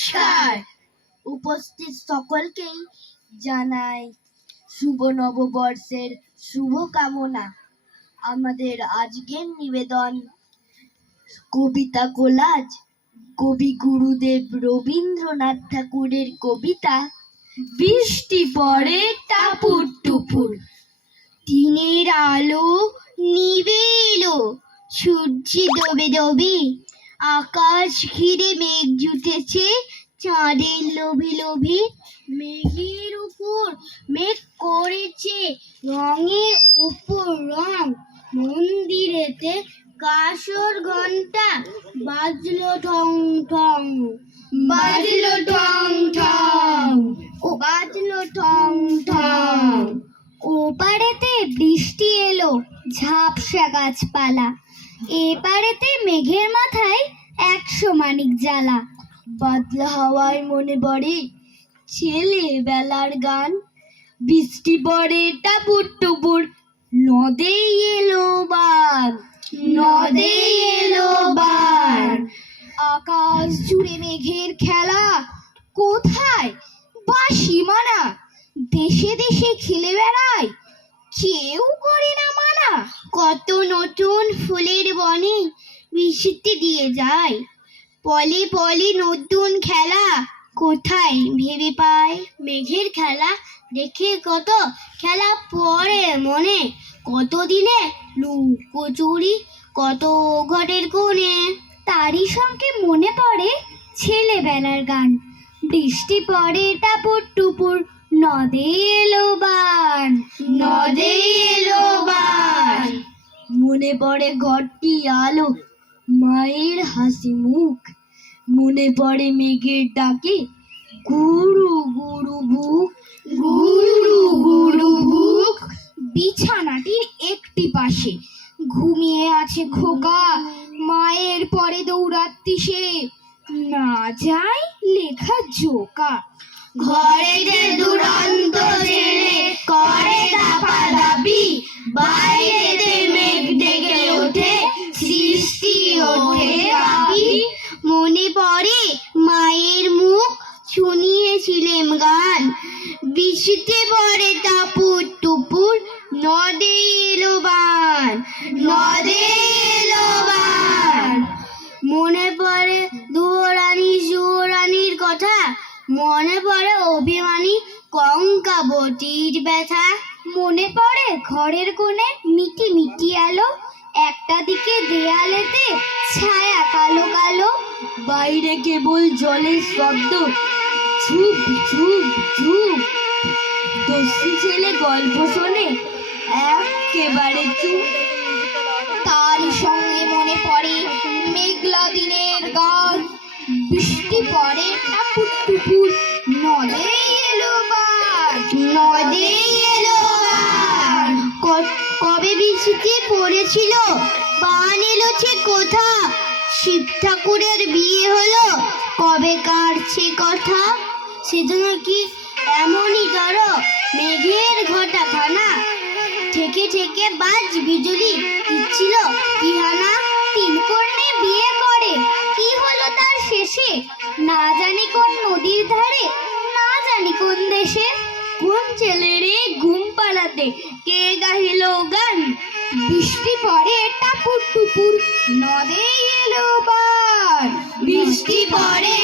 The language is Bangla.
নমস্কার। উপস্থিত সকলকেই জানাই শুভ নববর্ষের শুভ কামনা আমাদের আজকের নিবেদন কবিতা কোলাজ। কবি গুরুদেব রবীন্দ্রনাথ ঠাকুরের কবিতা, বৃষ্টি পড়ে টাপুর টুপুর। দিনের আলো নিভে এলো। সূর্য দবে দবে আকাশ ঘিরে মেঘ জুটেছে, চাঁদের লোভে লোভে। মেঘের উপর মেঘ করেছে, রঙের উপর রং। মন্দিরেতে কাসর ঘণ্টা বাজলো ঠং ঠং। বাজলো ঠং ঠং। ও বাজলো ঠং ঠং। ওপারেতে বৃষ্টি এলো, ঝাপসা গাছপালা। এপারেতে মেঘের মাথায় একশো মানিক জ্বালা। বাদলা হাওয়ায় মনে পড়ে ছেলে বেলার গান। বৃষ্টি পড়ে টাপুর টুপুর নদে এলো বার, নদে এলো বার। আকাশ জুড়ে মেঘের খেলা, কোথায় বা সীমানা? দেশে দেশে খেলে বেড়ায়, কেউ করে না কত নতুন ফুলের বনে বৃষ্টি দিয়ে যায়। পলে পলে নতুন খেলা কোথায় ভেবে পায়? মেঘের খেলা দেখে কত খেলা পড়ে মনে। কত দিনে লুকোচুরি কত ঘরের কোণে তারই সঙ্গে মনে পড়ে ছেলেবেলার গান। বৃষ্টি পড়ে টাপুর টুপুর, নদে এলো বান, নদে এলো বান। মনে পড়ে ঘরটি আলো মায়ের হাসি মুখ। মনে পড়ে মেঘের ডাকে গুরু গুরু বুক। গুরু গুরু বুক। বিছানাটির একটি পাশে। ঘুমিয়ে আছে খোকা মায়ের পরে দৌড়াত্তি সে। না যায় লেখা জোকা। ঘরে যে দুরন্ত করে মনে পড়ে? মায়ের মুখ শুনিয়েছিলেম গান। বৃষ্টিতে পড়ে তাপুর টুপুর, নদে এলো বান, নদে এলো বান। মনে পড়ে দুরানি সুরানির কথা, মনে পড়ে অভিমানী কঙ্কাবতীর ব্যথা। মনে পড়ে ঘরের কোণে মিটি মিটি আলো একটা দিকে দেয়ালেতে ছায়া, কালো কালো। বাইরে কেবল জলের শব্দ। ঝুপ ঝুপ ঝুপ। দস্যি ছেলে গল্প শোনে, একেবারে চুপ। তারই সঙ্গে মনে পড়ে মেঘলা দিনের গান। বৃষ্টি পড়ে কবে পড়েছিল। বান এলো সে কোথা? শিব ঠাকুরের বিয়ে হলো। কবে কার কাটছে কথা? সেটা নাকি এমনই ধর মেঘের ঘটা খানা থেকে থেকে বাজ বিজলি দিচ্ছিল। ইহানা তিন কন্যে বিয়ে করে। কি হলো তার শেষে? না জানি কোন নদীর ধারে, না জানি কোন দেশে। কোন ছেলে রে ঘুম পালাতে কে গাহিল গান বৃষ্টি পরে টাপুর টুপুর, নদে এলো পার বৃষ্টি পরে